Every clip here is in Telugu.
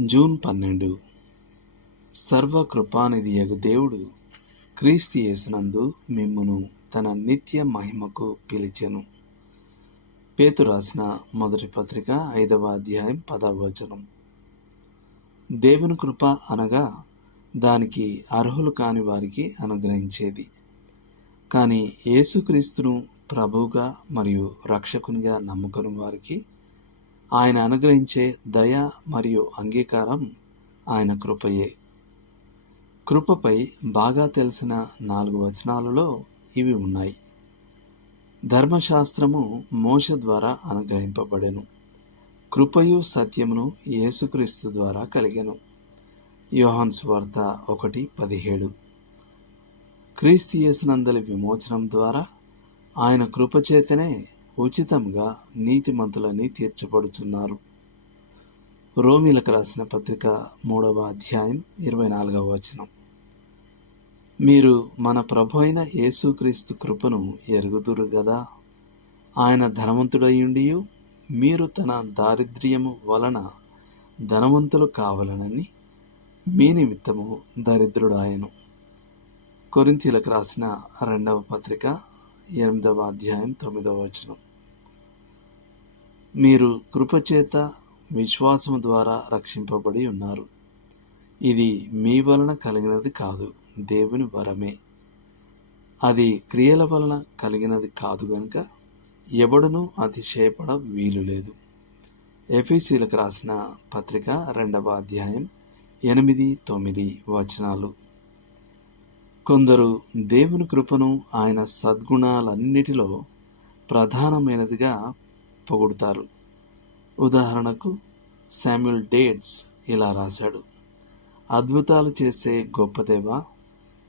జూన్ 12. సర్వకృపానిధియగు దేవుడు క్రీస్తు యేసునందు మిమ్మును తన నిత్య మహిమకు పిలిచెను. పేతురు రాసిన మొదటి పత్రిక 5వ అధ్యాయం 10వ వచనం. దేవుని కృప అనగా దానికి అర్హులు కాని వారికి అనుగ్రహించేది. కానీ యేసుక్రీస్తును ప్రభువుగా మరియు రక్షకునిగా నమ్ముకుని వారికి ఆయన అనుగ్రహించే దయ మరియు అంగీకారం ఆయన కృపయే. కృపపై బాగా తెలిసిన 4 వచనాలలో ఇవి ఉన్నాయి. ధర్మశాస్త్రము మోషే ద్వారా అనుగ్రహింపబడెను, కృపయు సత్యమును యేసుక్రీస్తు ద్వారా కలిగెను. యోహాను సువార్త 1:17. క్రీస్తు యేసునందలి విమోచనం ద్వారా ఆయన కృపచేతనే ఉచితంగా నీతిమంతులని తీర్చబడుచున్నారు. రోమీలకు రాసిన పత్రిక 3వ అధ్యాయం 24వ వచనం. మీరు మన ప్రభు అయిన యేసుక్రీస్తు కృపను ఎరుగుదురు గదా. ఆయన ధనవంతుడయ్యుండియు మీరు తన దారిద్ర్యము వలన ధనవంతులు కావాలనని మీ నిమిత్తము దరిద్రుడాయెను. కొరింథీయులకు రాసిన 2వ పత్రిక 8వ అధ్యాయం 9వ వచనం. మీరు కృపచేత విశ్వాసము ద్వారా రక్షింపబడి ఉన్నారు. ఇది మీ వలన కలిగినది కాదు, దేవుని వరమే. అది క్రియల వలన కలిగినది కాదు గనుక ఎవడునూ అతిశయపడ వీలు లేదు. ఎఫెసీయులకు రాసిన పత్రిక 2వ అధ్యాయం 8-9 వచనాలు. కొందరు దేవుని కృపను ఆయన సద్గుణాలన్నిటిలో ప్రధానమైనదిగా పొగుడుతారు. ఉదాహరణకు శామ్యూల్ డేట్స్ ఇలా రాశాడు: అద్భుతాలు చేసే గొప్ప దేవా,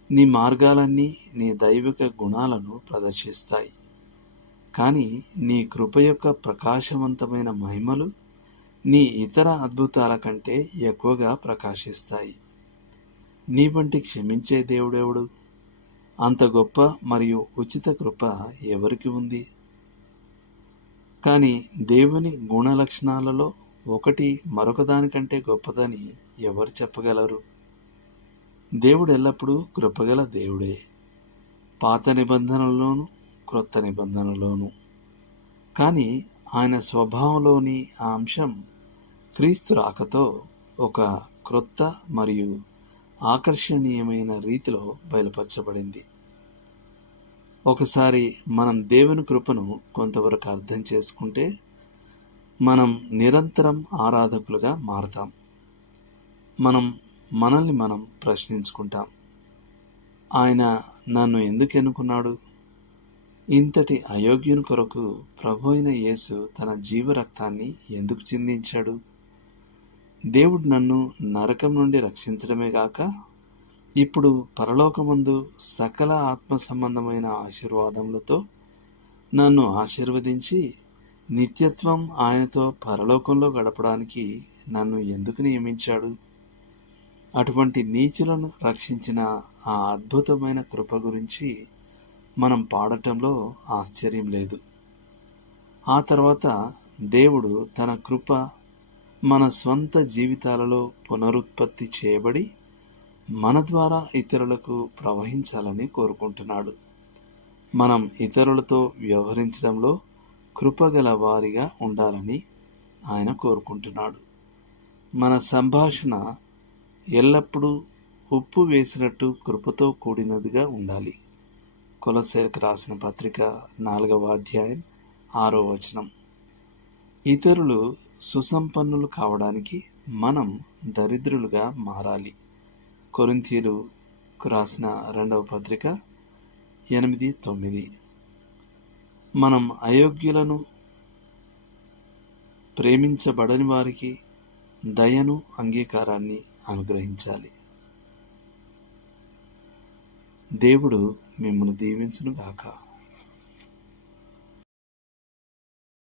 నీ మార్గాలన్నీ నీ దైవిక గుణాలను ప్రదర్శిస్తాయి. కానీ నీ కృప యొక్క ప్రకాశవంతమైన మహిమలు నీ ఇతర అద్భుతాల కంటే ఎక్కువగా ప్రకాశిస్తాయి. నీ వంటి క్షమించే దేవుడెవడు? అంత గొప్ప మరియు ఉచిత కృప ఎవరికి ఉంది? కానీ దేవుని గుణలక్షణాలలో ఒకటి మరొక దానికంటే గొప్పదని ఎవరు చెప్పగలరు? దేవుడు ఎల్లప్పుడూ కృపగల దేవుడే, పాత నిబంధనలోను క్రొత్త నిబంధనలోను. కానీ ఆయన స్వభావంలోని ఆ అంశం క్రీస్తు రాకతో ఒక క్రొత్త మరియు ఆకర్షణీయమైన రీతిలో బయలుపరచబడింది. ఒకసారి మనం దేవుని కృపను కొంతవరకు అర్థం చేసుకుంటే మనం నిరంతరం ఆరాధకులుగా మారతాం. మనల్ని మనం ప్రశ్నించుకుంటాం, ఆయన నన్ను ఎందుకు ఎన్నుకున్నాడు? ఇంతటి అయోగ్యుని కొరకు ప్రభు అయిన యేసు తన జీవరక్తాన్ని ఎందుకు చిందించాడు? దేవుడు నన్ను నరకం నుండి రక్షించడమే గాక ఇప్పుడు పరలోకమందు సకల ఆత్మ సంబంధమైన ఆశీర్వాదములతో నన్ను ఆశీర్వదించి నిత్యత్వం ఆయనతో పరలోకంలో గడపడానికి నన్ను ఎందుకు నియమించాడు? అటువంటి నీచులను రక్షించిన ఆ అద్భుతమైన కృప గురించి మనం పాడటంలో ఆశ్చర్యం లేదు. ఆ తర్వాత దేవుడు తన కృప మన స్వంత జీవితాలలో పునరుత్పత్తి చేయబడి మన ద్వారా ఇతరులకు ప్రవహించాలని కోరుకుంటున్నాడు. మనం ఇతరులతో వ్యవహరించడంలో కృపగల వారిగా ఉండాలని ఆయన కోరుకుంటున్నాడు. మన సంభాషణ ఎల్లప్పుడూ ఉప్పు వేసినట్టు కృపతో కూడినదిగా ఉండాలి. కొలస్సీలకు రాసిన పత్రిక 4వ అధ్యాయం 6వ వచనం. ఇతరులు సుసంపన్నులు కావడానికి మనం దరిద్రులుగా మారాలి. కొరింథీయులకు రాసిన 2వ పత్రిక 8-9. మనం అయోగ్యులను, ప్రేమించబడని వారికి దయను, అంగీకారాన్ని అనుగ్రహించాలి. దేవుడు మిమ్మల్ని దీవించును గాక.